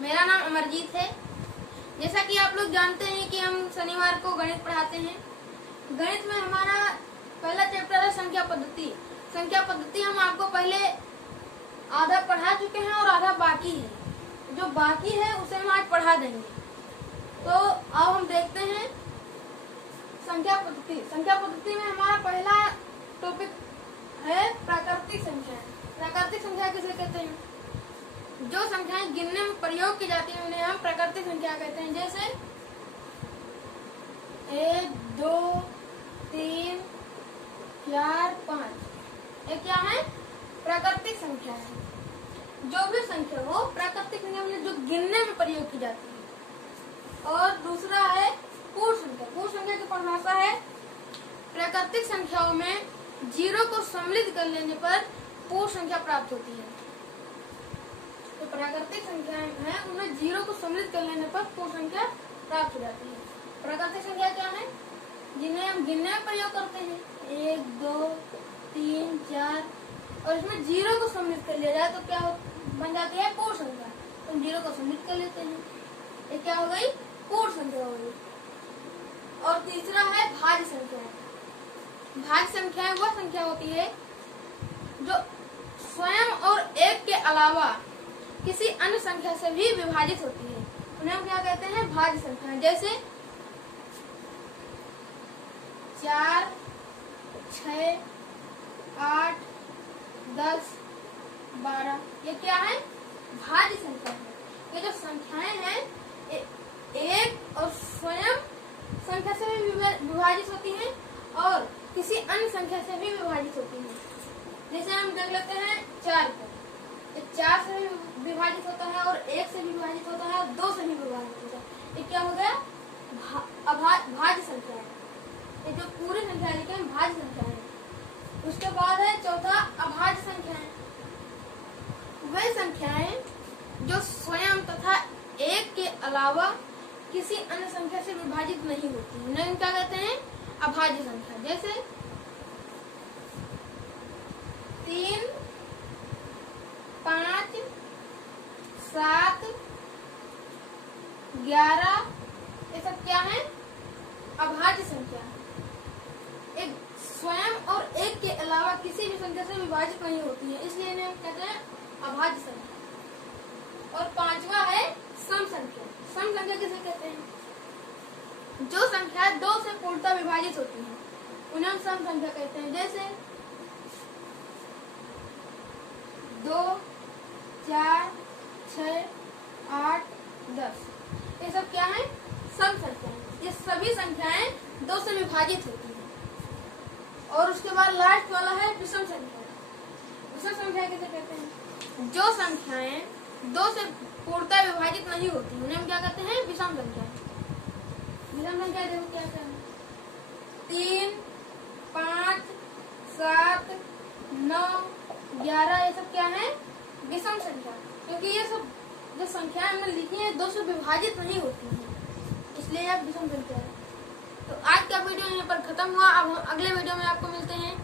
मेरा नाम अमरजीत है। जैसा कि आप लोग जानते हैं कि हम शनिवार को गणित पढ़ाते हैं। गणित में हमारा पहला चैप्टर है संख्या पद्धति। संख्या पद्धति हम आपको पहले आधा पढ़ा चुके हैं और आधा बाकी है। जो बाकी है उसे हम आज पढ़ा देंगे। तो अब हम देखते हैं संख्या पद्धति। संख्या पद्धति में हमारा पहला टॉपिक है प्राकृतिक संख्या। प्राकृतिक संख्या किसे कहते हैं? जो संख्याएं गिनने में प्रयोग की जाती है उन्हें हम प्राकृतिक संख्या कहते हैं। जैसे 1, 2, 3, 4, 5 ये क्या है? प्राकृतिक संख्या है। जो भी संख्या हो प्राकृतिक संख्या में जो गिनने में प्रयोग की जाती है। और दूसरा है पूर्ण संख्या। पूर्ण संख्या की परिभाषा है प्राकृतिक संख्याओं में जीरो को सम्मिलित कर लेने पर पूर्ण संख्या प्राप्त होती है। तो प्राकृतिक संख्याएं हैं उनमें जीरो को सम्मिलित कर लेने पर पूर्ण संख्या प्राप्त हो जाती है। प्राकृतिक संख्या क्या है? जिन्हें हम गिनने में प्रयोग करते हैं 1, 2, 3, 4 और इसमें जीरो को सम्मिलित कर लिया जाए तो क्या बन जाती है? पूर्ण संख्या। तो जीरो को सम्मिलित कर लेते हैं, ये क्या हो गई? पूर्ण संख्या हो गई। और तीसरा है भाज्य संख्या। भाज्य संख्याएं वह संख्या होती है जो स्वयं और एक के अलावा किसी अन्य संख्या से भी विभाजित होती है। उन्हें हम क्या कहते हैं? भाज्य संख्याएं। जैसे 4, 6, 8, 10, 12 ये क्या है? भाज्य संख्या है। ये जो संख्याएं हैं एक और स्वयं संख्या से भी विभाजित होती हैं और किसी अन्य संख्या से भी विभाजित होती हैं। जैसे हम देख लेते हैं 4 को, 4 से भी विभाजित होता है और 1 से भी विभाजित होता है और 2 से भी विभाजित होता है। ये क्या हो गया? भाज्य संख्या है। ये जो पूरी संख्या लिखे हैं भाज्य संख्या है। उसके बाद है चौथा अभाज्य संख्याएं। वे संख्याएं जो स्वयं तथा एक के अलावा किसी अन्य संख्या से विभाजित नहीं होती, उन्हें क्या कहते हैं? अभाज्य संख्या। जैसे 3, 5, 7, 11 ये सब क्या है? अभाज्य संख्या। एक स्वयं और एक के अलावा किसी भी संख्या से विभाजित नहीं होती है, इसलिए इन्हें कहते हैं अभाज्य संख्या। और पांचवा है सम संख्या। सम संख्या किसे कहते हैं? जो संख्या 2 से पूर्णतः विभाजित होती है उन्हें हम सम संख्या कहते हैं। जैसे 2, 4, 6, 8, 10 ये सब क्या है? सम संख्याएं। ये सभी संख्याएं 2 से विभाजित होती हैं। और उसके बाद लास्ट वाला है विषम संख्या। विषम संख्या किसे कहते हैं? जो संख्याएं 2 से पूर्णतः विभाजित नहीं होती उन्हें हम क्या कहते हैं? विषम संख्या। विषम संख्या देखो क्या है? 3, 5, 7, 9, 11 ये सब क्या है? विषम संख्या। क्योंकि ये सब जो संख्याएं हमने लिखी है 2 से विभाजित नहीं होती है, इसलिए यह विषम संख्या है। तो आज का वीडियो यहाँ पर खत्म हुआ। अब अगले वीडियो में आपको मिलते हैं।